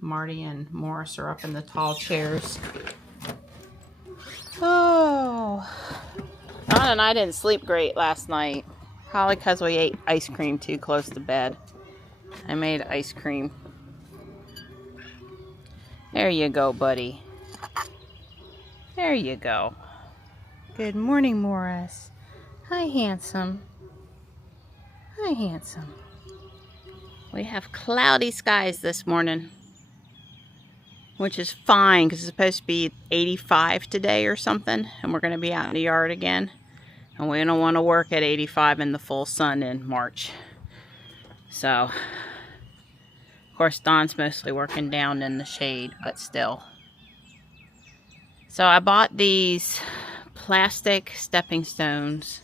Marty and Morris are up in the tall chairs. Oh, Don and I didn't sleep great last night. Probably because we ate ice cream too close to bed. I made ice cream. There you go, buddy. There you go. Good morning, Morris. Hi, handsome. Hi, handsome. We have cloudy skies this morning, which is fine because it's supposed to be 85 today or something, and we're going to be out in the yard again. And we don't want to work at 85 in the full sun in March. So, of course, Don's mostly working down in the shade, but still. So I bought these plastic stepping stones.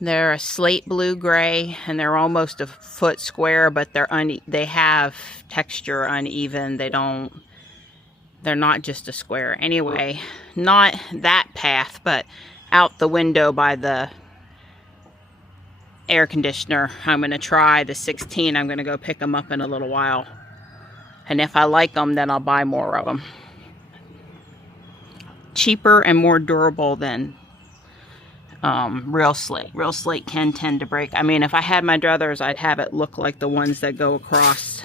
They're a slate blue gray, and they're almost a foot square, but they have texture uneven. They're not just a square. Anyway, not that path, but out the window by the air conditioner. I'm going to try the 16. I'm going to go pick them up in a little while. And if I like them, then I'll buy more of them. Cheaper and more durable than real slate. Real slate can tend to break. I mean, if I had my druthers, I'd have it look like the ones that go across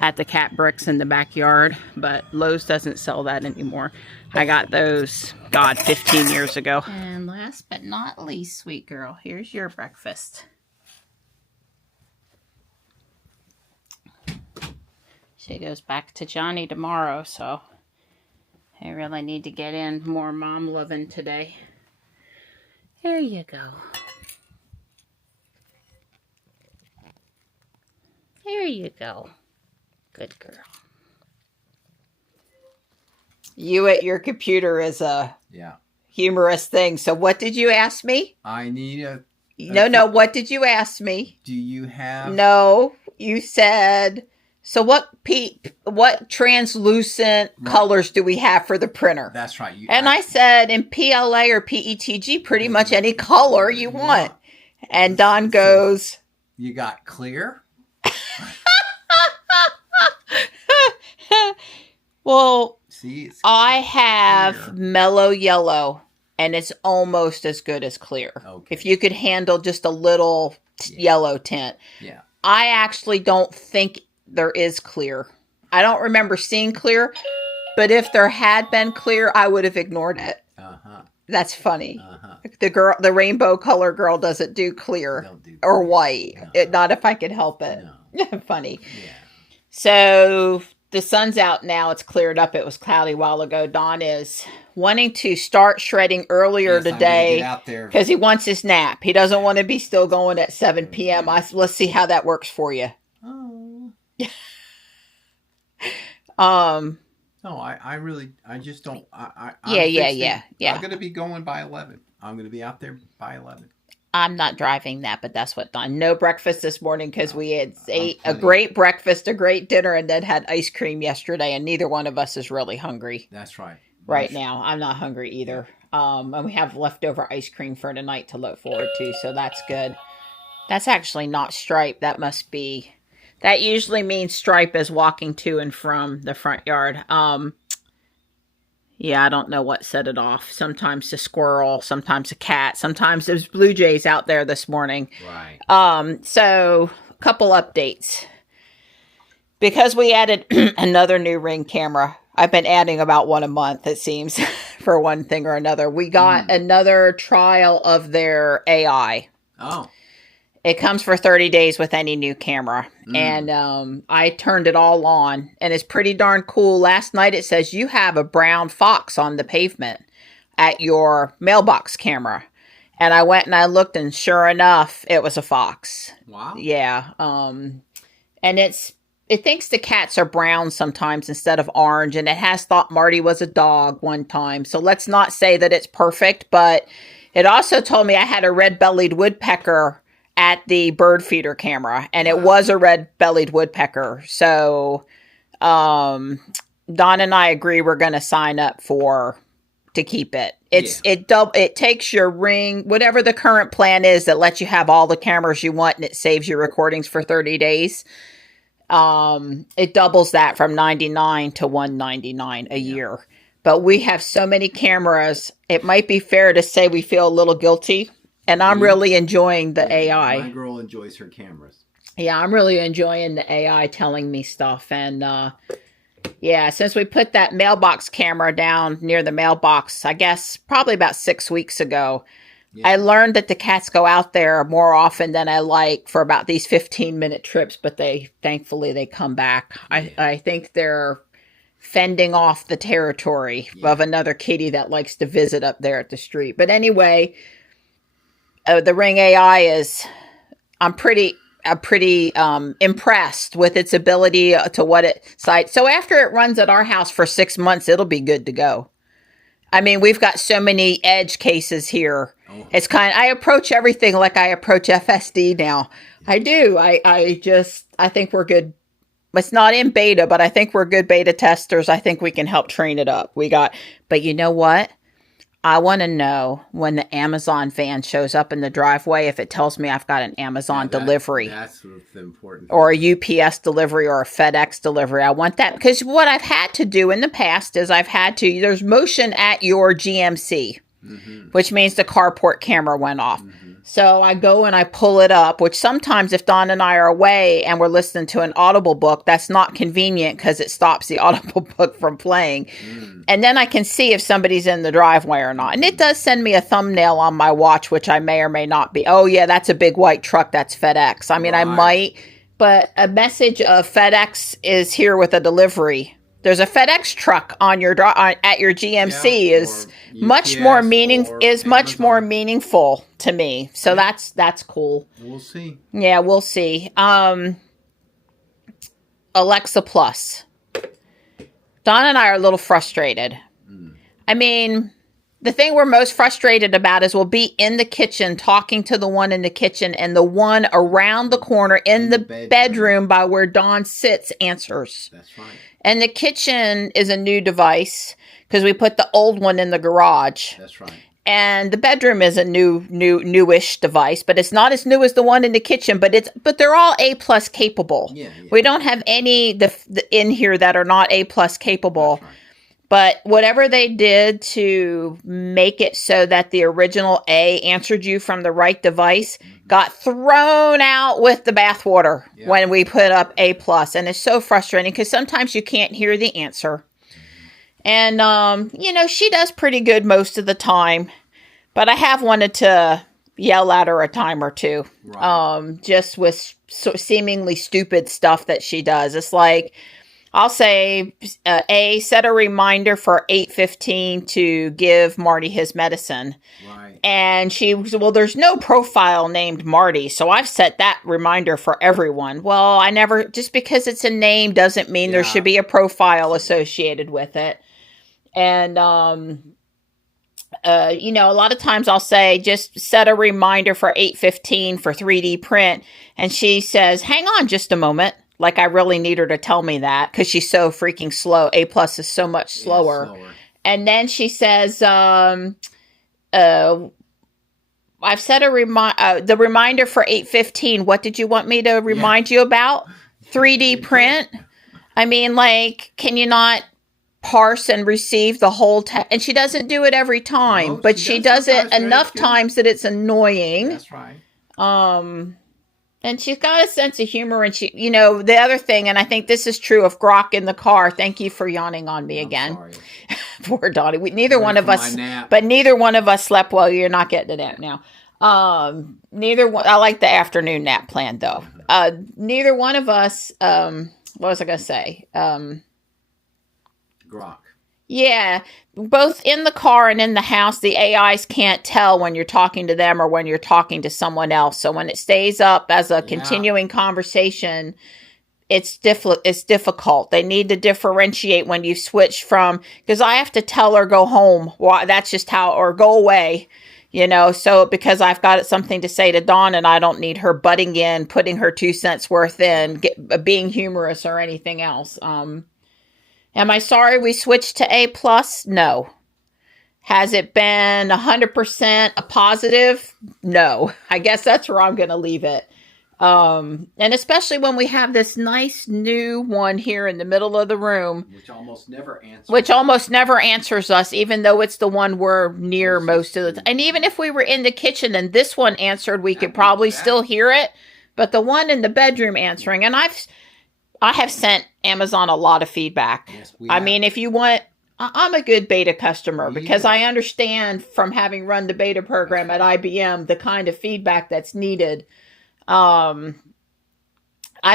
at the cat bricks in the backyard, but Lowe's doesn't sell that anymore. I got those, God, 15 years ago. And last but not least, sweet girl, here's your breakfast. She goes back to Johnny tomorrow, so I really need to get in more mom loving today. There you go. There you go. Good girl. You at your computer is a humorous thing. So what did you ask me? I need a... No, what did you ask me? Do you have... No, you said... So what translucent colors do we have for the printer? That's right. I said in PLA or PETG, pretty much any color you want. And Don goes... You got clear? Well, see, I have mellow yellow, and it's almost as good as clear. Okay. If you could handle just a little yellow tint. Yeah. I actually don't think there is clear. I don't remember seeing clear, but if there had been clear, I would have ignored it. Uh-huh. That's funny. Uh-huh. The rainbow color girl doesn't do clear or white. No. Not if I could help it. No. Funny. Yeah. So the sun's out now. It's cleared up. It was cloudy a while ago. Don is wanting to start shredding earlier today because he wants his nap. He doesn't want to be still going at 7 p.m. Let's see how that works for you. Oh. No, I just don't. I'm going to be going by 11. I'm going to be out there by 11. I'm not driving that, but that's what Don. No breakfast this morning because we had ate a great breakfast, a great dinner, and then had ice cream yesterday, and neither one of us is really hungry. That's right. Right now. I'm not hungry either. And we have leftover ice cream for tonight to look forward to, so that's good. That's actually not Stripe. That usually means Stripe is walking to and from the front yard. Yeah, I don't know what set it off. Sometimes a squirrel, sometimes a cat, sometimes there's blue jays out there this morning. Right. So a couple updates. Because we added another new Ring camera, I've been adding about one a month, it seems, for one thing or another. We got another trial of their AI. Oh. It comes for 30 days with any new camera. And I turned it all on. And it's pretty darn cool. Last night it says you have a brown fox on the pavement at your mailbox camera. And I went and I looked, and sure enough, it was a fox. Wow. Yeah. And it thinks the cats are brown sometimes instead of orange. And it has thought Marty was a dog one time. So let's not say that it's perfect. But it also told me I had a red-bellied woodpecker at the bird feeder camera, and it was a red-bellied woodpecker. So Don and I agree we're going to sign up to keep it. It takes your Ring, whatever the current plan is that lets you have all the cameras you want, and it saves your recordings for 30 days. It doubles that from $99 to $199 a year. But we have so many cameras, it might be fair to say we feel a little guilty. And I'm really enjoying the AI. My girl enjoys her cameras. Yeah, I'm really enjoying the AI telling me stuff. And yeah, since we put that mailbox camera down near the mailbox, I guess probably about 6 weeks ago, I learned that the cats go out there more often than I like for about these 15-minute trips, but thankfully they come back. I think they're fending off the territory of another kitty that likes to visit up there at the street. But anyway, the Ring AI is, I'm pretty impressed with its ability to what it sites. So after it runs at our house for 6 months, it'll be good to go. I mean, we've got so many edge cases here. Oh. I approach everything like I approach FSD now. I do. I think we're good. It's not in beta, but I think we're good beta testers. I think we can help train it up. But you know what? I want to know when the Amazon van shows up in the driveway, if it tells me I've got an Amazon delivery. That's the important thing. Or a UPS delivery or a FedEx delivery. I want that because what I've had to do in the past is there's motion at your GMC, which means the carport camera went off. So I go and I pull it up, which sometimes if Don and I are away and we're listening to an Audible book, that's not convenient because it stops the Audible book from playing. And then I can see if somebody's in the driveway or not. And it does send me a thumbnail on my watch, which I may or may not be. Oh, yeah, that's a big white truck. That's FedEx. I mean, I might, but a message of FedEx is here with a delivery. There's a FedEx truck on your at your GMC is much more meaningful to me. So that's cool. We'll see. Yeah, we'll see. Alexa Plus. Don and I are a little frustrated. I mean, the thing we're most frustrated about is we'll be in the kitchen talking to the one in the kitchen and the one around the corner in the bedroom by where Don sits answers. That's right. And the kitchen is a new device because we put the old one in the garage. That's right. And the bedroom is a newish device, but it's not as new as the one in the kitchen. But they're all A+ capable. Yeah. We don't have any in here that are not A+ capable. That's right. But whatever they did to make it so that the original A answered you from the right device got thrown out with the bathwater when we put up A+. And it's so frustrating because sometimes you can't hear the answer. And, she does pretty good most of the time. But I have wanted to yell at her a time or two. Right. Just with seemingly stupid stuff that she does. It's like, I'll say, set a reminder for 8:15 to give Marty his medicine. Right. And she was, well, there's no profile named Marty, so I've set that reminder for everyone. Well, just because it's a name doesn't mean there should be a profile associated with it. And, a lot of times I'll say, just set a reminder for 8:15 for 3D print. And she says, hang on just a moment. Like I really need her to tell me that because she's so freaking slow. A+ is so much slower. And then she says, I've set the reminder for 8:15. What did you want me to remind you about? 3D print? I mean, like, can you not parse and receive the whole text? And she doesn't do it every time, but she does it enough times that it's annoying. That's right. And she's got a sense of humor, and she, the other thing, and I think this is true of Grok in the car. Thank you for yawning on me again. Sorry. Poor Dottie. Neither one of us slept well. You're not getting a nap now. I like the afternoon nap plan though. Neither one of us, what was I going to say? Grok. Yeah, both in the car and in the house, the AIs can't tell when you're talking to them or when you're talking to someone else. So when it stays up as a continuing conversation, it's difficult. They need to differentiate when you switch from, because I have to tell her go home. Well, that's just how, or go away, so because I've got something to say to Dawn and I don't need her butting in, putting her 2 cents worth in, being humorous or anything else. Am I sorry we switched to A+? No. Has it been 100% a positive? No. I guess that's where I'm going to leave it. And especially when we have this nice new one here in the middle of the room. Which almost never answers. Us, even though it's the one we're near most of the time. And even if we were in the kitchen and this one answered, we could probably still hear it. But the one in the bedroom answering, and I have sent Amazon a lot of feedback. Yes, I mean, if you want, I'm a good beta customer because I understand from having run the beta program at IBM, the kind of feedback that's needed. I've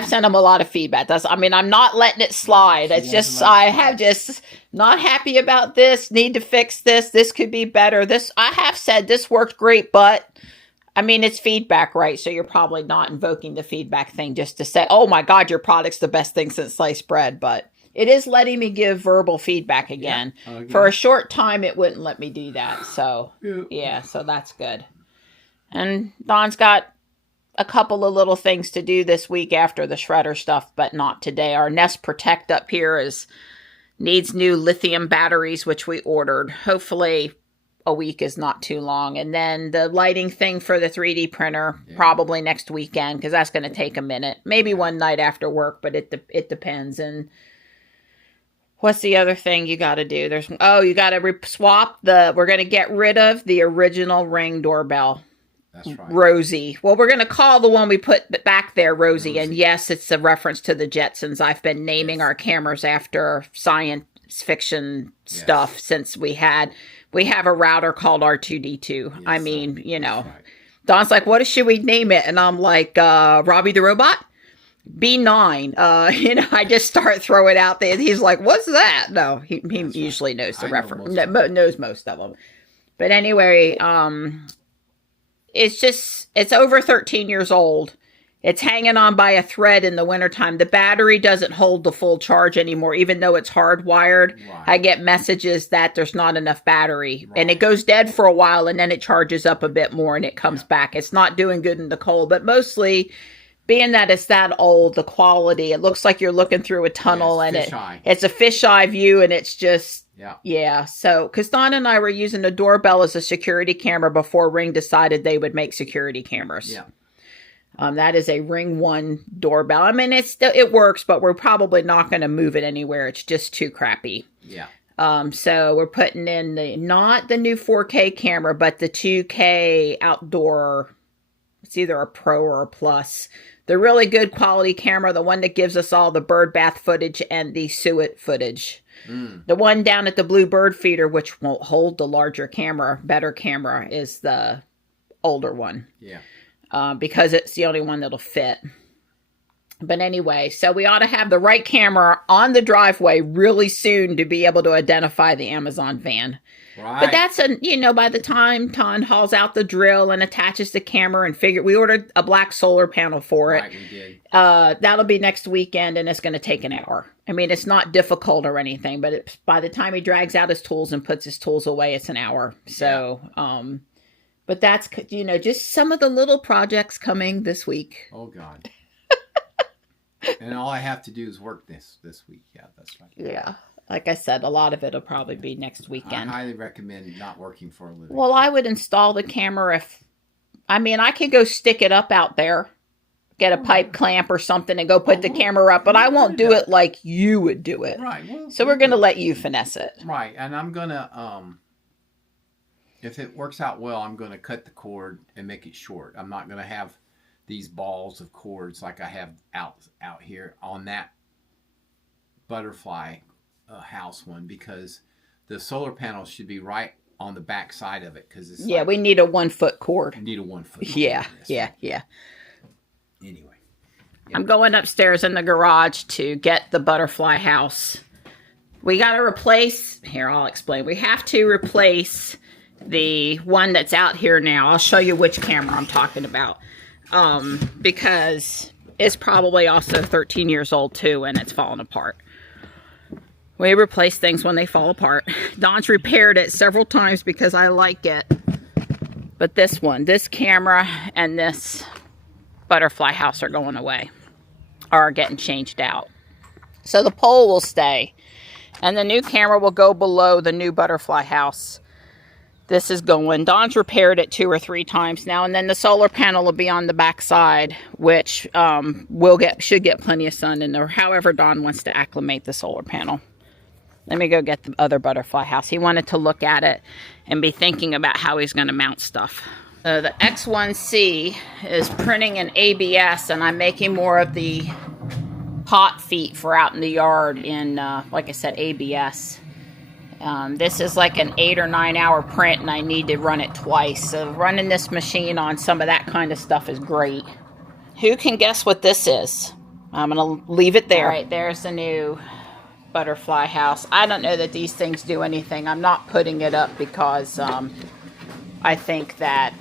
sent them a lot of feedback. I'm not letting it slide. It's just, I have just not happy about this, need to fix this. This could be better. I have said this worked great, but it's feedback, right? So you're probably not invoking the feedback thing just to say, oh my God, your product's the best thing since sliced bread. But it is letting me give verbal feedback again. Yeah. For a short time, it wouldn't let me do that. So yeah, so that's good. And Don's got a couple of little things to do this week after the shredder stuff, but not today. Our Nest Protect up here needs new lithium batteries, which we ordered. Hopefully a week is not too long. And then the lighting thing for the 3D printer, probably next weekend, because that's going to take a minute. Maybe one night after work, but it depends. And what's the other thing you got to do? You got to swap we're going to get rid of the original Ring doorbell. That's right. Rosie. Well, we're going to call the one we put back there Rosie. And yes, it's a reference to the Jetsons. I've been naming our cameras after science fiction stuff since we have a router called R2D2. Yes, right. Don's like, what should we name it? And I'm like, Robbie the Robot? B9. I just start throwing out there. He's like, what's that? No, he usually knows the reference. Knows most of them. But anyway, it's over 13 years old. It's hanging on by a thread in the wintertime. The battery doesn't hold the full charge anymore, even though it's hardwired. Right. I get messages that there's not enough battery. Right. And it goes dead for a while, and then it charges up a bit more, and it comes back. It's not doing good in the cold, but mostly, being that it's that old, the quality, it looks like you're looking through a tunnel, and it's a fisheye view, and it's just... Yeah. So, because Don and I were using the doorbell as a security camera before Ring decided they would make security cameras. Yeah. That is a Ring 1 doorbell. It works, but we're probably not going to move it anywhere. It's just too crappy. Yeah. So we're putting in not the new 4K camera, but the 2K outdoor. It's either a Pro or a Plus. The really good quality camera, the one that gives us all the bird bath footage and the suet footage. The one down at the Blue Bird feeder, which won't hold the larger camera, better camera, is the older one. Yeah. Because it's the only one that'll fit. But anyway, so we ought to have the right camera on the driveway really soon to be able to identify the Amazon van. Right. But that's by the time Ton hauls out the drill and attaches the camera we ordered a black solar panel for it. Right, we did. That'll be next weekend, and it's going to take an hour. It's not difficult or anything, but by the time he drags out his tools and puts his tools away, it's an hour. So, but that's, just some of the little projects coming this week. Oh, God. And all I have to do is work this week. Yeah, that's right. Yeah. Like I said, a lot of it will probably be next weekend. I highly recommend not working for a living. Well, I would install the camera I could go stick it up out there, get a pipe clamp or something and go put the camera up, but I won't do it like you would do it. Right. Well, so we're going to let you finesse it. Right. And I'm going to, if it works out well, I'm going to cut the cord and make it short. I'm not going to have these balls of cords like I have out here on that butterfly house one, because the solar panel should be right on the back side of it, because it's we need a 1 foot cord. We need a 1 foot cord. Yeah. Anyway, I'm going upstairs in the garage to get the butterfly house. We got to replace, here I'll explain, we have to replace the one that's out here now. I'll show you which camera I'm talking about, because it's probably also 13 years old too, and it's falling apart. We replace things when they fall apart. Don's repaired it several times because I like it. But this camera and this butterfly house are going away. Are getting changed out. So the pole will stay. And the new camera will go below the new butterfly house. this is going. Dawn's repaired it 2 or 3 times now, and then the solar panel will be on the back side, which should get plenty of sun in there, however Dawn wants to acclimate the solar panel. Let me go get the other butterfly house. He wanted to look at it and be thinking about how he's going to mount stuff. The X1C is printing in ABS, and I'm making more of the pot feet for out in the yard in, like I said, ABS. This is like an 8 or 9 hour print, and I need to run it twice. So running this machine on some of that kind of stuff is great. Who can guess what this is? I'm going to leave it there. All right, there's the new butterfly house. I don't know that these things do anything. I'm not putting it up because I think that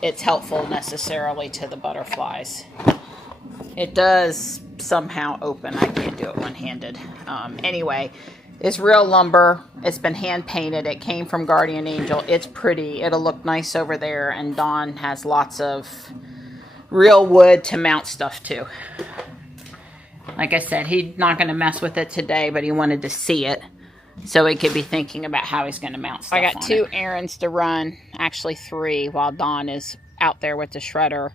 it's helpful necessarily to the butterflies. It does somehow open. I can't do it one-handed. Anyway, it's real lumber. It's been hand painted. It came from Guardian Angel. It's pretty. It'll look nice over there. And Dawn has lots of real wood to mount stuff to. Like I said, he's not going to mess with it today, but he wanted to see it so he could be thinking about how he's going to mount stuff. I got 2 errands to run, actually 3, while Dawn is out there with the shredder.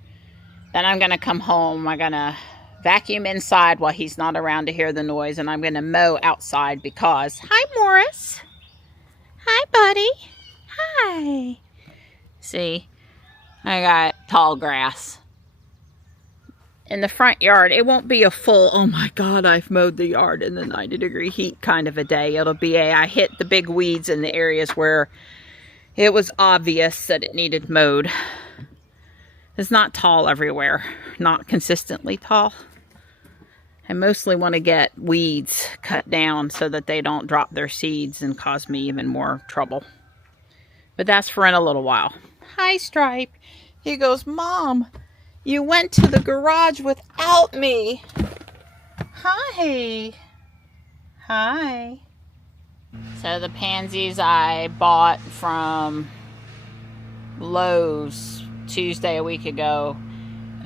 Then I'm going to come home. I'm going to vacuum inside while he's not around to hear the noise, and I'm going to mow outside because... Hi, Morris. Hi, buddy. Hi. See, I got tall grass. In the front yard, it won't be a full, oh my God, I've mowed the yard in the 90-degree heat kind of a day. It'll be I hit the big weeds in the areas where it was obvious that it needed mowed. It's not tall everywhere, not consistently tall. I mostly want to get weeds cut down so that they don't drop their seeds and cause me even more trouble. But that's for in a little while. Hi, Stripe. He goes, Mom, you went to the garage without me. Hi. Hi. So the pansies I bought from Lowe's Tuesday a week ago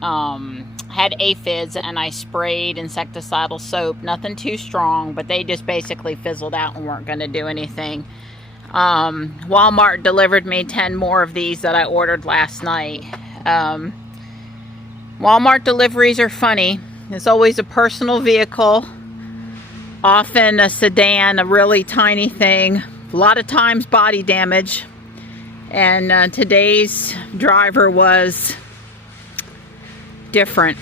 had aphids, and I sprayed insecticidal soap. Nothing too strong, but they just basically fizzled out and weren't going to do anything. Walmart delivered me 10 more of these that I ordered last night. Walmart deliveries are funny. It's always a personal vehicle, often a sedan, a really tiny thing, a lot of times body damage. And today's driver was different.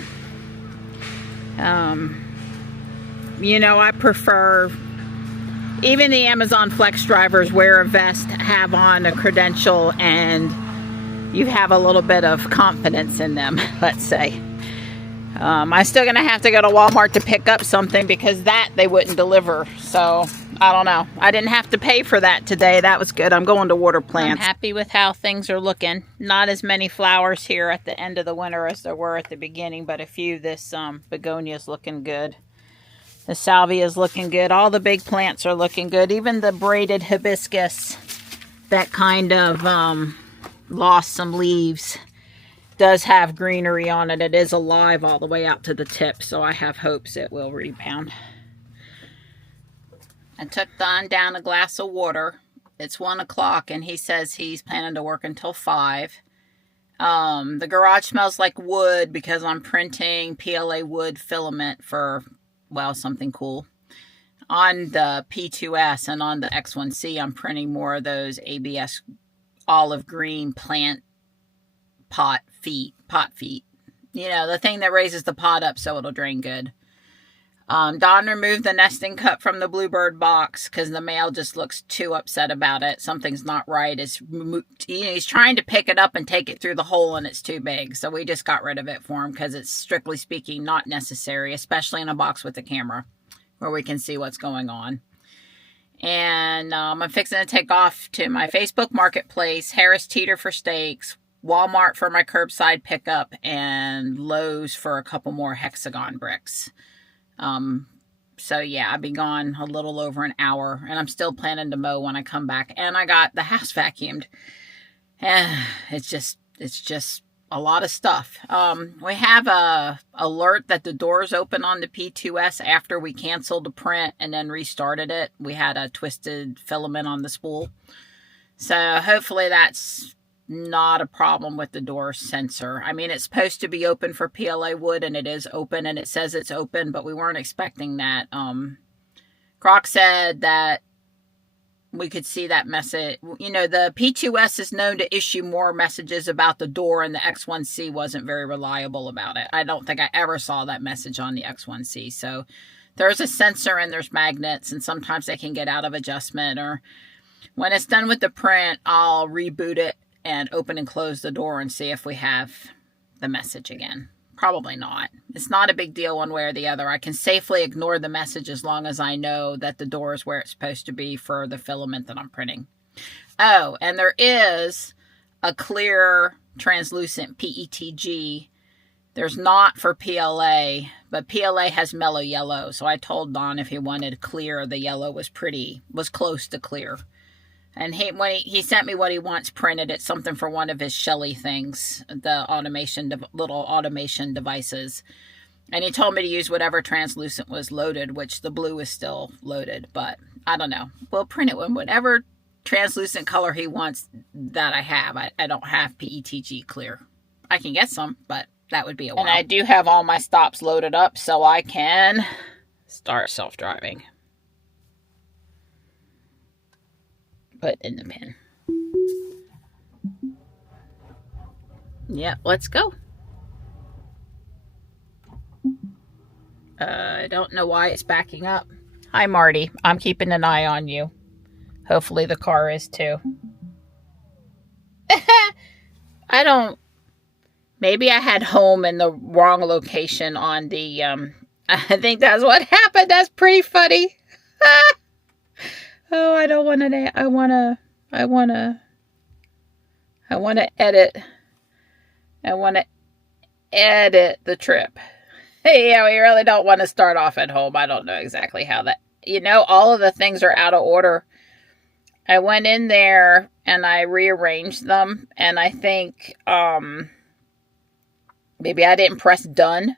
You know, I prefer, even the Amazon Flex drivers wear a vest, have on a credential, and you have a little bit of confidence in them, let's say. I'm still going to have to go to Walmart to pick up something because that they wouldn't deliver. So, I don't know. I didn't have to pay for that today. That was good. I'm going to water plants. I'm happy with how things are looking. Not as many flowers here at the end of the winter as there were at the beginning, but a few. This begonia is looking good. The salvia is looking good. All the big plants are looking good. Even the braided hibiscus that kind of lost some leaves does have greenery on it. It is alive all the way out to the tip, so I have hopes it will rebound. I took Don down a glass of water. It's 1 o'clock, and he says he's planning to work until 5. The garage smells like wood because I'm printing PLA wood filament for, well, something cool. On the P2S and on the X1C, I'm printing more of those ABS olive green plant pot feet. You know, the thing that raises the pot up so it'll drain good. Don removed the nesting cup from the Bluebird box because the male just looks too upset about it. Something's not right. He's trying to pick it up and take it through the hole, and it's too big. So we just got rid of it for him because it's, strictly speaking, not necessary, especially in a box with a camera where we can see what's going on. And I'm fixing to take off to my Facebook Marketplace, Harris Teeter for steaks, Walmart for my curbside pickup, and Lowe's for a couple more hexagon bricks. So yeah, I'll be gone a little over an hour, and I'm still planning to mow when I come back. And I got the house vacuumed. It's just a lot of stuff. We have a alert that the doors open on the P2S after we canceled the print and then restarted it. We had a twisted filament on the spool. So hopefully that's not a problem with the door sensor. I mean, it's supposed to be open for PLA wood, and it is open, and it says it's open, but we weren't expecting that. Croc said that we could see that message. You know, the P2S is known to issue more messages about the door, and the X1C wasn't very reliable about it. I don't think I ever saw that message on the X1C. So there's a sensor and there's magnets, and sometimes they can get out of adjustment. Or when it's done with the print, I'll reboot it and open and close the door and see if we have the message again. Probably not. It's not a big deal one way or the other. I can safely ignore the message as long as I know that the door is where it's supposed to be for the filament that I'm printing. Oh, and there is a clear translucent PETG. There's not for PLA, but PLA has mellow yellow. So I told Don if he wanted clear, the yellow was close to clear. And when he sent me what he wants printed, it's something for one of his Shelly things, the little automation devices. And he told me to use whatever translucent was loaded, which the blue is still loaded. But I don't know. We'll print it with whatever translucent color he wants that I have. I don't have PETG clear. I can get some, but that would be a while. And I do have all my stops loaded up so I can start self-driving. Put in the pin. Yep, let's go. I don't know why it's backing up. Hi, Marty. I'm keeping an eye on you. Hopefully the car is too. Maybe I had home in the wrong location on the, I think that's what happened. That's pretty funny. Oh, I don't want to, I want to edit the trip. Hey, yeah, we really don't want to start off at home. I don't know exactly how that, all of the things are out of order. I went in there and I rearranged them, and I think, maybe I didn't press done.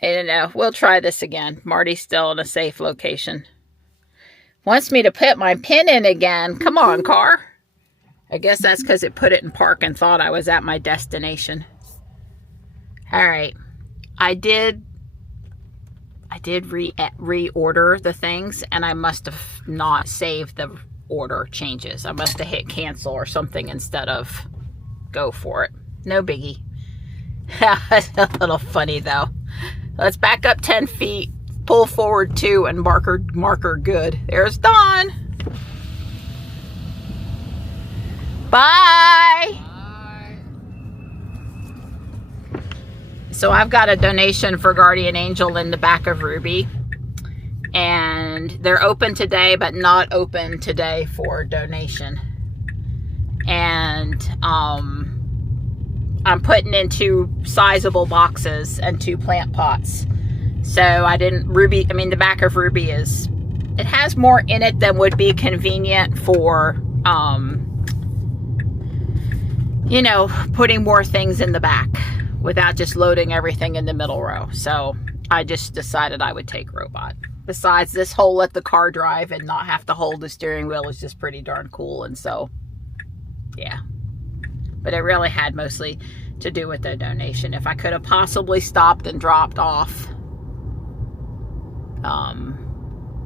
I don't know. We'll try this again. Marty's still in a safe location. Wants me to put my pin in again. Come on, car. I guess that's because it put it in park and thought I was at my destination. All right. I did reorder the things, and I must have not saved the order changes. I must have hit cancel or something instead of go for it. No biggie. That's a little funny, though. Let's back up 10 feet. Pull forward 2 and marker good. There's Dawn. Bye. Bye. So I've got a donation for Guardian Angel in the back of Ruby. And they're open today, but not open today for donation. And I'm putting in 2 sizable boxes and 2 plant pots. So the back of Ruby it has more in it than would be convenient for, putting more things in the back without just loading everything in the middle row. So I just decided I would take robot. Besides, this whole let the car drive and not have to hold the steering wheel is just pretty darn cool. And so, yeah. But it really had mostly to do with the donation. If I could have possibly stopped and dropped off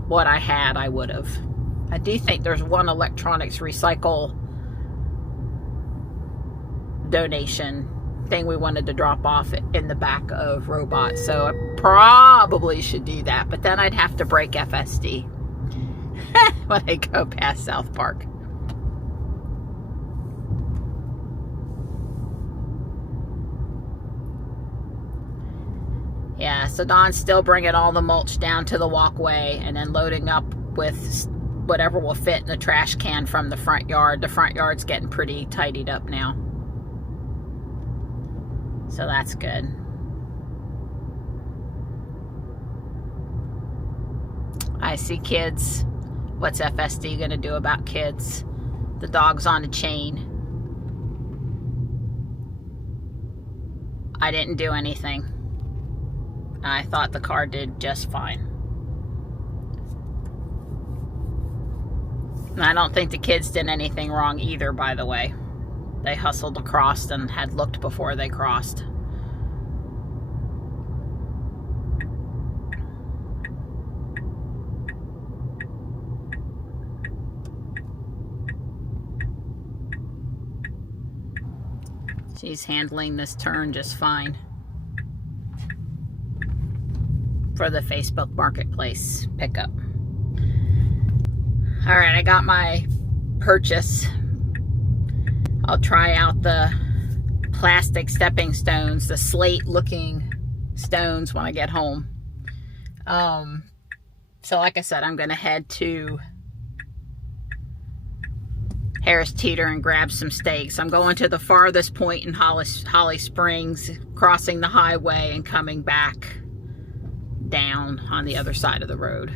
what I had, I would have. I do think there's one electronics recycle donation thing we wanted to drop off in the back of robot, so I probably should do that, but then I'd have to break FSD when I go past South Park. Yeah, so Don's still bringing all the mulch down to the walkway and then loading up with whatever will fit in the trash can from the front yard. The front yard's getting pretty tidied up now. So that's good. I see kids. What's FSD going to do about kids? The dog's on a chain. I didn't do anything. I thought the car did just fine. And I don't think the kids did anything wrong either, by the way. They hustled across and had looked before they crossed. She's handling this turn just fine for the Facebook Marketplace pickup. All right, I got my purchase. I'll try out the plastic stepping stones, the slate looking stones when I get home. So like I said, I'm gonna head to Harris Teeter and grab some steaks. I'm going to the farthest point in Holly Springs, crossing the highway and coming back down on the other side of the road.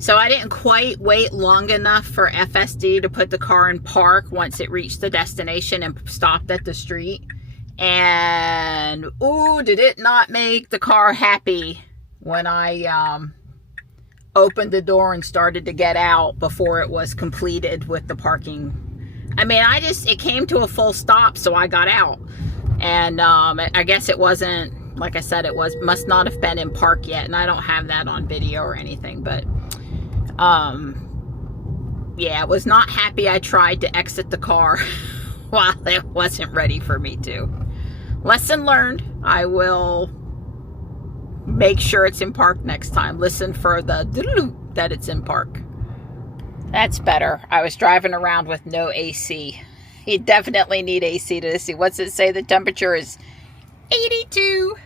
So I didn't quite wait long enough for FSD to put the car in park once it reached the destination and stopped at the street. And, ooh, did it not make the car happy when I opened the door and started to get out before it was completed with the parking. I mean, it came to a full stop, so I got out. And I guess it wasn't, like I said, must not have been in park yet, and I don't have that on video or anything, but yeah, I was not happy I tried to exit the car while it wasn't ready for me to. Lesson learned. I will make sure it's in park next time. Listen for the that it's in park. That's better. I was driving around with no AC. You definitely need AC to see. What's it say? The temperature is 82.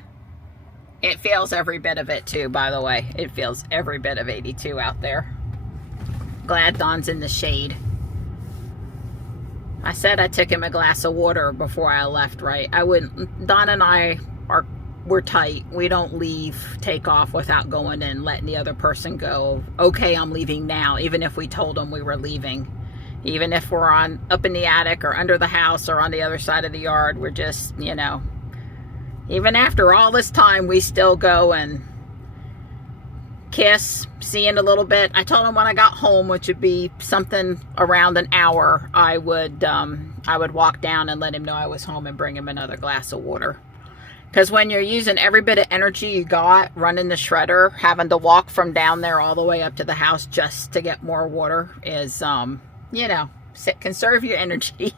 It feels every bit of it too, by the way. It feels every bit of 82 out there. Glad Don's in the shade. I said I took him a glass of water before I left, right? I wouldn't. Don and I we're tight. We don't take off without going in, letting the other person go, okay, I'm leaving now, even if we told them we were leaving. Even if we're up in the attic or under the house or on the other side of the yard, we're just, you know, even after all this time, we still go and kiss, see in a little bit. I told him when I got home, which would be something around an hour, I would walk down and let him know I was home and bring him another glass of water. Because when you're using every bit of energy you got running the shredder, having to walk from down there all the way up to the house just to get more water is, you know, conserve your energy.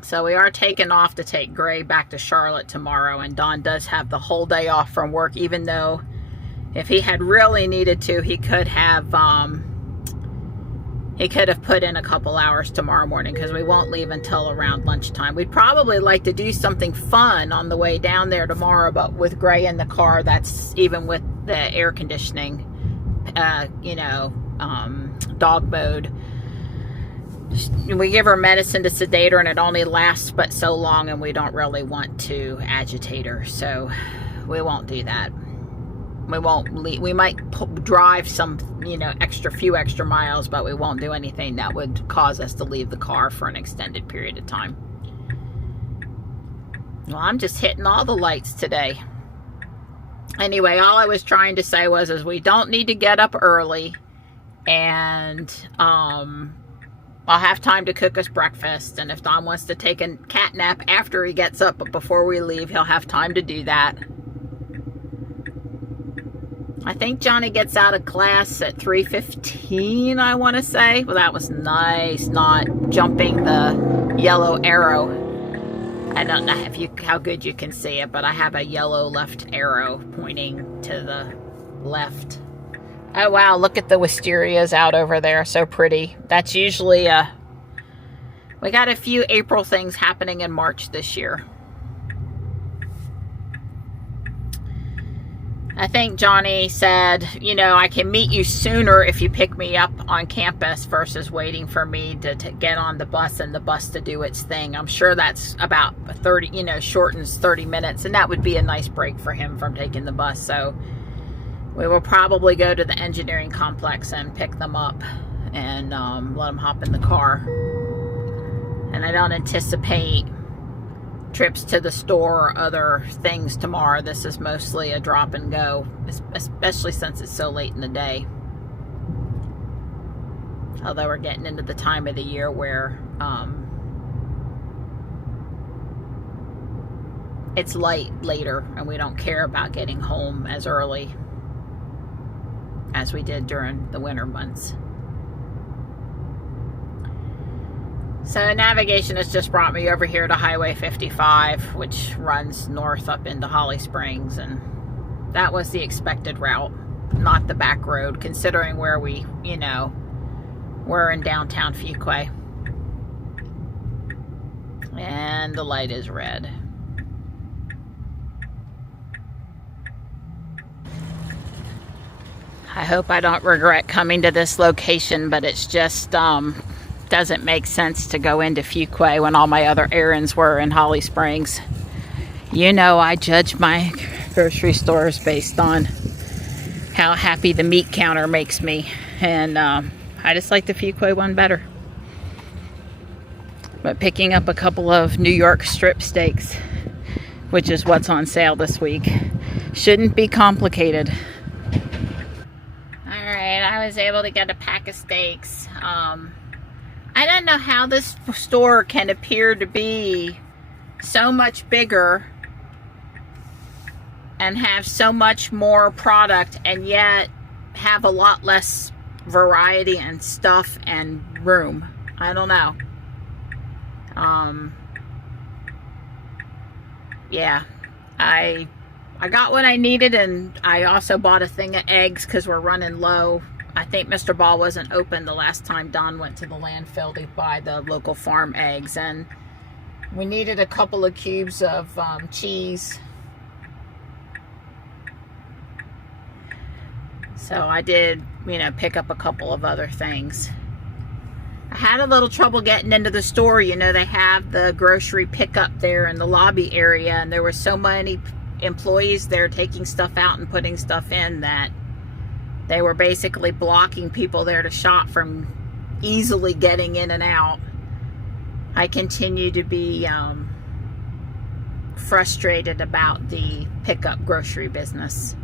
So we are taking off to take Gray back to Charlotte tomorrow, and Don does have the whole day off from work, even though if he had really needed to, he could have put in a couple hours tomorrow morning, because we won't leave until around lunchtime. We'd probably like to do something fun on the way down there tomorrow, but with Gray in the car, that's even with the air conditioning, you know, dog mode. We give her medicine to sedate her, and it only lasts but so long, and we don't really want to agitate her, so we won't do that. We won't leave. We might drive some, you know, few extra miles, but we won't do anything that would cause us to leave the car for an extended period of time. Well, I'm just hitting all the lights today. Anyway, all I was trying to say is we don't need to get up early, and I'll have time to cook us breakfast, and if Don wants to take a cat nap after he gets up, but before we leave, he'll have time to do that. I think Johnny gets out of class at 3:15, I want to say. Well, that was nice, not jumping the yellow arrow. I don't know how good you can see it, but I have a yellow left arrow pointing to the left. Oh, wow, look at the wisterias out over there. So pretty. That's usually we got a few April things happening in March this year. I think Johnny said, you know, I can meet you sooner if you pick me up on campus versus waiting for me to get on the bus and the bus to do its thing. I'm sure that's about 30, you know, shortens 30 minutes, and that would be a nice break for him from taking the bus. So we will probably go to the engineering complex and pick them up and let them hop in the car. And I don't anticipate trips to the store or other things tomorrow. This is mostly a drop and go, especially since it's so late in the day. Although we're getting into the time of the year where it's light later and we don't care about getting home as early as we did during the winter months. So navigation has just brought me over here to Highway 55, which runs north up into Holly Springs, and that was the expected route, not the back road, considering where we, you know, we're in downtown Fuquay. And the light is red. I hope I don't regret coming to this location, but it's just doesn't make sense to go into Fuquay when all my other errands were in Holly Springs. You know, I judge my grocery stores based on how happy the meat counter makes me, and I just like the Fuquay one better. But picking up a couple of New York strip steaks, which is what's on sale this week, shouldn't be complicated. Alright, I was able to get a pack of steaks. I don't know how this store can appear to be so much bigger and have so much more product and yet have a lot less variety and stuff and room. I don't know. Yeah, I got what I needed, and I also bought a thing of eggs because we're running low. I think Mr. Ball wasn't open the last time Don went to the landfill to buy the local farm eggs, and we needed a couple of cubes of cheese. So I did, you know, pick up a couple of other things. I had a little trouble getting into the store. You know, they have the grocery pickup there in the lobby area, and there were so many employees there taking stuff out and putting stuff in that they were basically blocking people there to shop from easily getting in and out. I continue to be frustrated about the pickup grocery business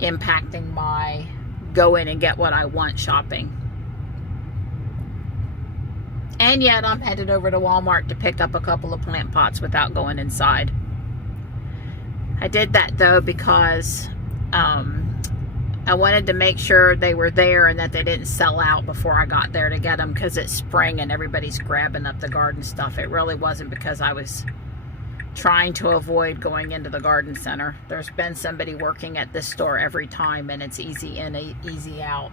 impacting my go in and get what I want shopping. And yet I'm headed over to Walmart to pick up a couple of plant pots without going inside. I did that though because I wanted to make sure they were there and that they didn't sell out before I got there to get them, because it's spring and everybody's grabbing up the garden stuff. It really wasn't because I was trying to avoid going into the garden center. There's been somebody working at this store every time, and it's easy in, easy out.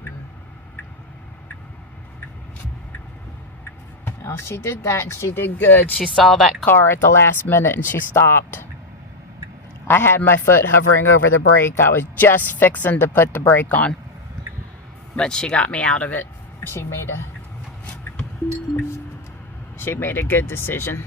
Well, she did that, and she did good. She saw that car at the last minute and she stopped. I had my foot hovering over the brake. I was just fixing to put the brake on, but she got me out of it. She made a good decision.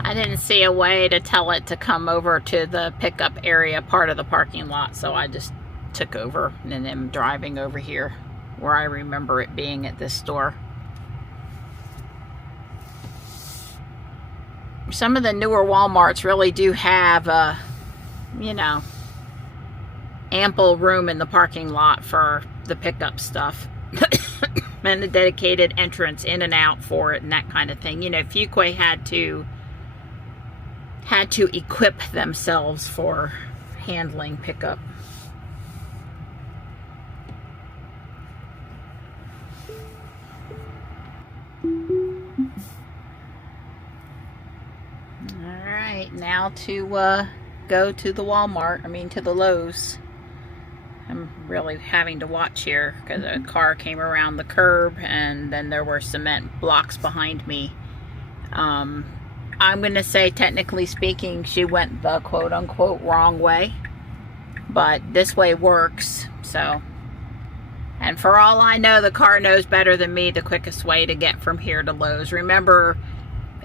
I didn't see a way to tell it to come over to the pickup area part of the parking lot, so I just took over and am driving over here where I remember it being at this store. Some of the newer Walmarts really do have, you know, ample room in the parking lot for the pickup stuff. And a dedicated entrance in and out for it and that kind of thing. You know, Fuquay had to equip themselves for handling pickup. Alright, now to go to the Walmart, to the Lowe's. I'm really having to watch here because a car came around the curb and then there were cement blocks behind me. I'm going to say, technically speaking, she went the quote-unquote wrong way, but this way works. So, and for all I know, the car knows better than me the quickest way to get from here to Lowe's. Remember,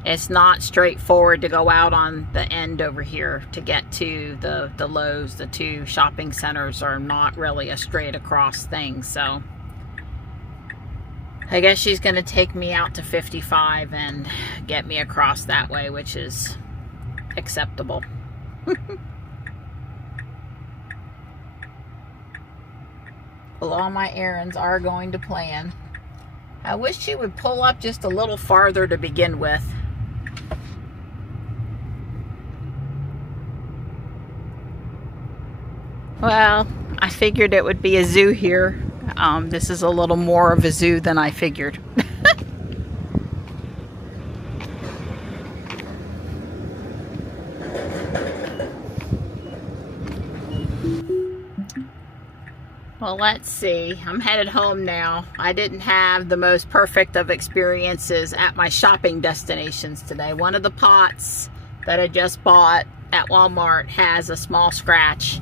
it's not straightforward to go out on the end over here to get to the Lowe's. The two shopping centers are not really a straight across thing. So I guess she's going to take me out to 55 and get me across that way, which is acceptable. Well, all my errands are going to plan. I wish she would pull up just a little farther to begin with. Well, I figured it would be a zoo here. This is a little more of a zoo than I figured. Well, let's see. I'm headed home now. I didn't have the most perfect of experiences at my shopping destinations today. One of the pots that I just bought at Walmart has a small scratch.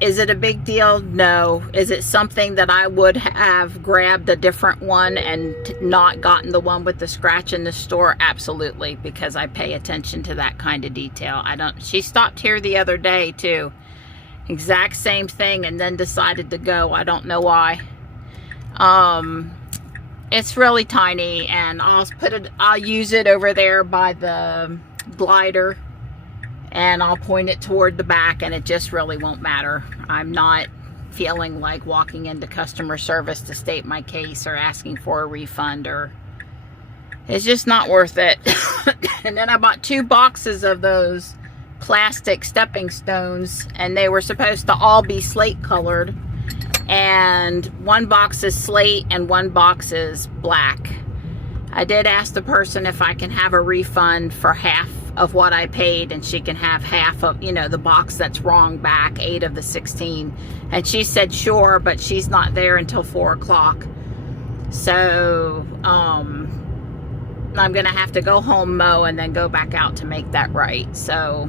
Is it a big deal? No. Is it something that I would have grabbed a different one and not gotten the one with the scratch in the store? Absolutely, because I pay attention to that kind of detail. She stopped here the other day too. Exact same thing, and then decided to go. I don't know why. It's really tiny, and I'll use it over there by the glider, and I'll point it toward the back, and it just really won't matter. I'm not feeling like walking into customer service to state my case or asking for a refund, or it's just not worth it. And then I bought 2 boxes of those plastic stepping stones, and they were supposed to all be slate colored, and 1 box is slate and 1 box is black. I did ask the person if I can have a refund for half of what I paid, and she can have half of, the box that's wrong back, 8 of the 16. And she said sure, but she's not there until 4 o'clock. So I'm gonna have to go home, mow, and then go back out to make that right. So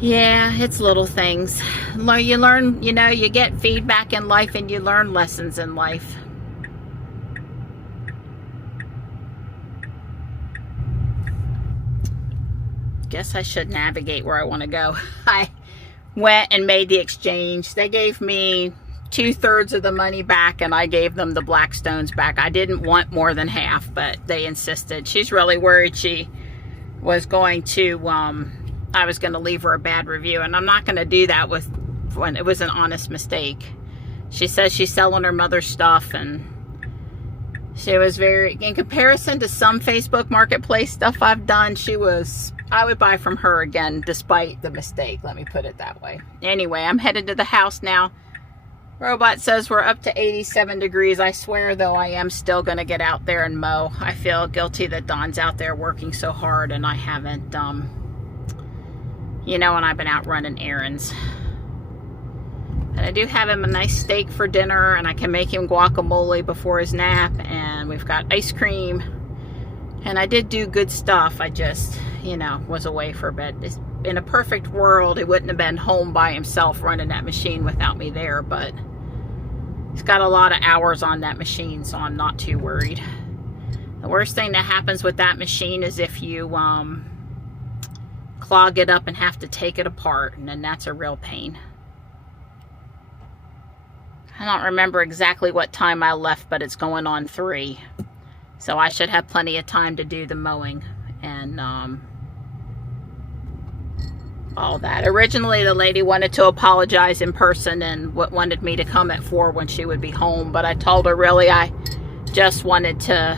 yeah, it's little things. You learn, you get feedback in life, and you learn lessons in life. Guess I should navigate where I want to go. I went and made the exchange. They gave me 2/3 of the money back, and I gave them the black stones back. I didn't want more than half, but they insisted. She's really worried she was going to, I was going to leave her a bad review, and I'm not going to do that when it was an honest mistake. She says she's selling her mother's stuff, and she was very, in comparison to some Facebook Marketplace stuff I've done, I would buy from her again despite the mistake, let me put it that way. Anyway, I'm headed to the house now. Robot says we're up to 87 degrees. I swear, though, I am still going to get out there and mow. I feel guilty that Don's out there working so hard, and I haven't, and I've been out running errands. And I do have him a nice steak for dinner, and I can make him guacamole before his nap, and we've got ice cream. And I did do good stuff. I just, was away for a bit. In a perfect world, he wouldn't have been home by himself running that machine without me there, but he's got a lot of hours on that machine, so I'm not too worried. The worst thing that happens with that machine is if you clog it up and have to take it apart, and then that's a real pain. I don't remember exactly what time I left, but it's going on 3. So I should have plenty of time to do the mowing and all that. Originally, the lady wanted to apologize in person and wanted me to come at 4 when she would be home. But I told her, really, I just wanted to,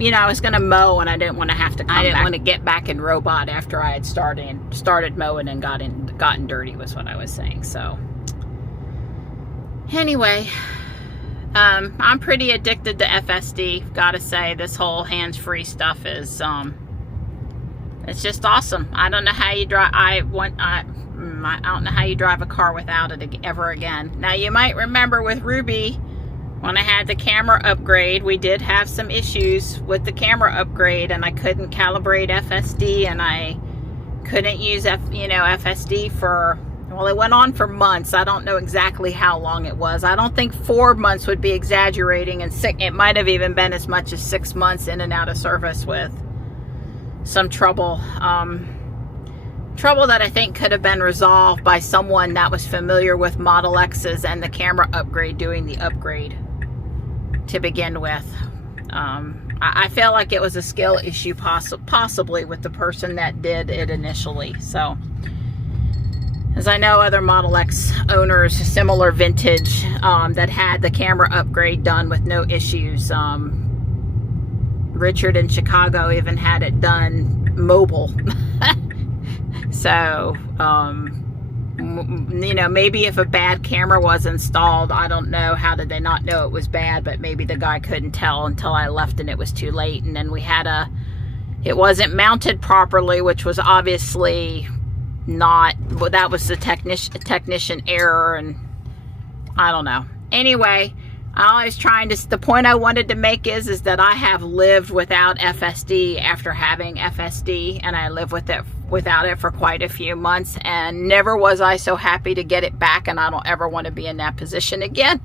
I was going to mow, and I didn't want to have to come back. I didn't want to get back in robot after I had started mowing and gotten dirty, was what I was saying. So anyway, I'm pretty addicted to FSD. Gotta say, this whole hands-free stuff is it's just awesome. I don't know how you drive. I don't know how you drive a car without it ever again. Now, you might remember with Ruby, when I had the camera upgrade, we did have some issues with the camera upgrade, and I couldn't calibrate FSD, and I couldn't use FSD for, well, it went on for months. I don't know exactly how long it was. I don't think 4 months would be exaggerating, and it might have even been as much as 6 months in and out of service with some trouble. Trouble that I think could have been resolved by someone that was familiar with Model X's and the camera upgrade doing the upgrade. to begin with. I feel like it was a skill issue possibly with the person that did it initially. So, as I know other Model X owners, similar vintage, that had the camera upgrade done with no issues. Richard in Chicago even had it done mobile. So, you know, maybe if a bad camera was installed, I don't know, how did they not know it was bad, but maybe the guy couldn't tell until I left and it was too late. And then we had it wasn't mounted properly, which was obviously not, well, that was the technician error, and I don't know. Anyway, the point I wanted to make is that I have lived without FSD after having FSD, and I lived without it for quite a few months, and never was I so happy to get it back, and I don't ever want to be in that position again.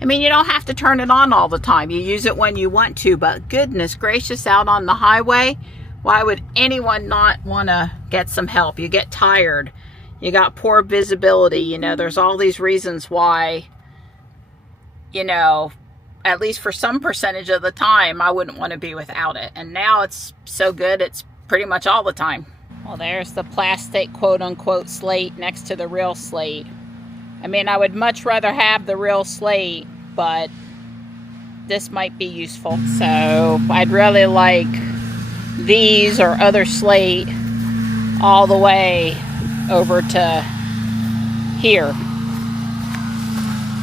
I mean, you don't have to turn it on all the time. You use it when you want to, but goodness gracious, out on the highway, why would anyone not want to get some help? You get tired. You got poor visibility. You know, there's all these reasons why, you know, at least for some percentage of the time, I wouldn't want to be without it. And now it's so good, it's pretty much all the time. Well, there's the plastic quote-unquote slate next to the real slate. I mean, I would much rather have the real slate, but this might be useful. So I'd really like these or other slate all the way over to here.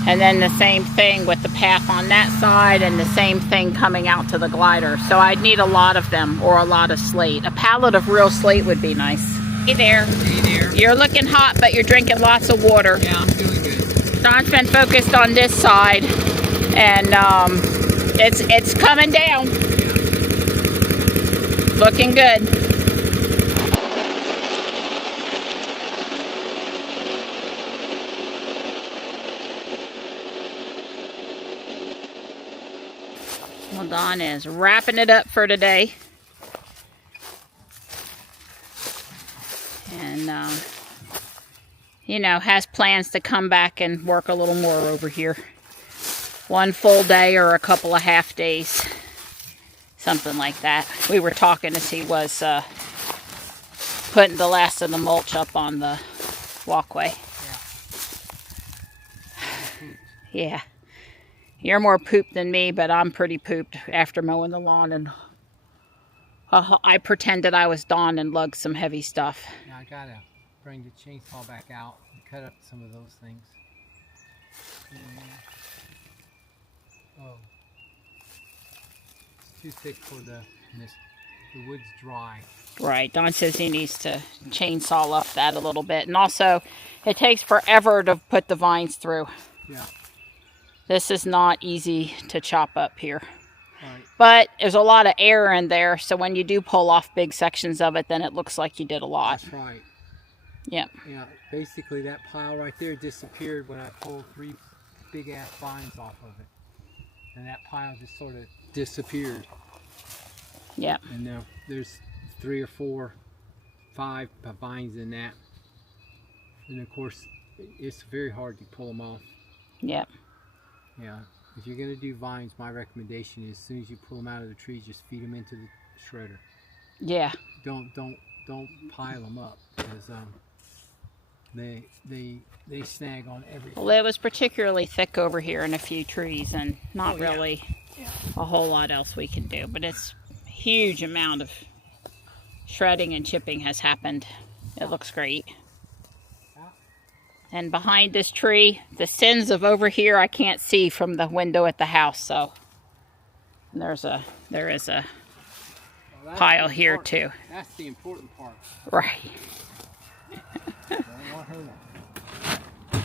And then the same thing with the path on that side, and the same thing coming out to the glider. So I'd need a lot of them, or a lot of slate. A pallet of real slate would be nice. Hey there. Hey there. You're looking hot, but you're drinking lots of water. Yeah, I'm feeling good. Don's been focused on this side, and it's coming down. Looking good. Well, Dawn is wrapping it up for today. And, you know, has plans to come back and work a little more over here. One full day or a couple of half days. Something like that. We were talking as he was putting the last of the mulch up on the walkway. Yeah. You're more pooped than me, but I'm pretty pooped after mowing the lawn, and I pretended I was Dawn and lugged some heavy stuff. Now I gotta bring the chainsaw back out and cut up some of those things. Oh, it's too thick for the wood's dry. Right, Dawn says he needs to chainsaw up that a little bit, and also it takes forever to put the vines through. Yeah. This is not easy to chop up here. Right. But there's a lot of air in there, so when you do pull off big sections of it, then it looks like you did a lot. That's right. Yep. Yeah, basically that pile right there disappeared when I pulled 3 big ass vines off of it. And that pile just sort of disappeared. Yep. And now there's 3 or 4, 5 vines in that. And of course, it's very hard to pull them off. Yep. Yeah, if you're going to do vines, my recommendation is as soon as you pull them out of the tree, just feed them into the shredder. Yeah. Don't pile them up, because they snag on everything. Well, it was particularly thick over here in a few trees, and not really a whole lot else we can do. But it's a huge amount of shredding and chipping has happened. It looks great. And behind this tree, the sins of over here I can't see from the window at the house, so there is a pile here too. That's the important part. Right. Don't want her.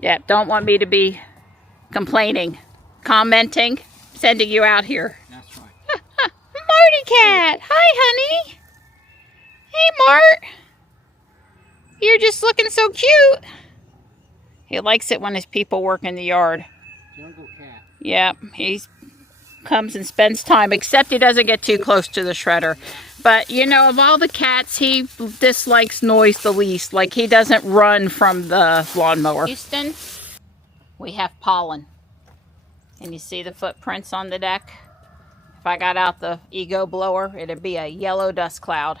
Yeah, don't want me to be complaining, commenting, sending you out here. That's right. Marty Cat! Hi, honey! Hey, Mart! You're just looking so cute. He likes it when his people work in the yard. Jungle cat. Yep, he comes and spends time, except he doesn't get too close to the shredder. But, you know, of all the cats, he dislikes noise the least. Like, he doesn't run from the lawnmower. Houston, we have pollen. And you see the footprints on the deck? If I got out the ego blower, it'd be a yellow dust cloud.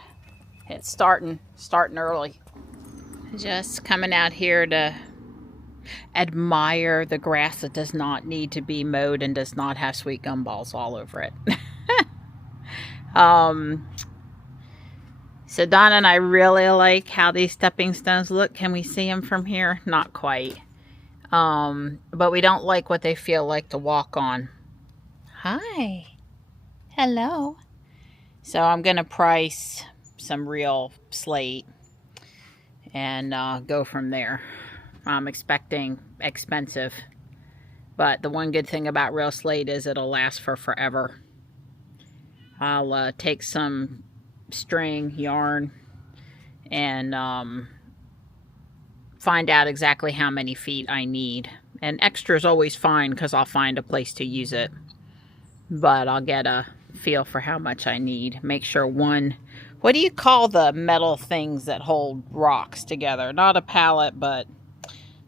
It's starting early. Just coming out here to admire the grass that does not need to be mowed and does not have sweet gumballs all over it. So Donna and I really like how these stepping stones look. Can we see them from here? Not quite. But we don't like what they feel like to walk on. Hi. Hello. So I'm going to price some real slate and go from there. I'm expecting expensive. But the one good thing about real slate is it'll last for forever. I'll take some string, yarn, and find out exactly how many feet I need. And extra is always fine because I'll find a place to use it. But I'll get a feel for how much I need. Make sure one, what do you call the metal things that hold rocks together? Not a pallet, but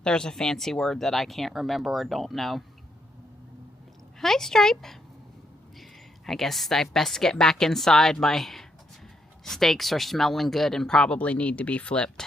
there's a fancy word that I can't remember or don't know. Hi, Stripe. I guess I best get back inside. My steaks are smelling good and probably need to be flipped.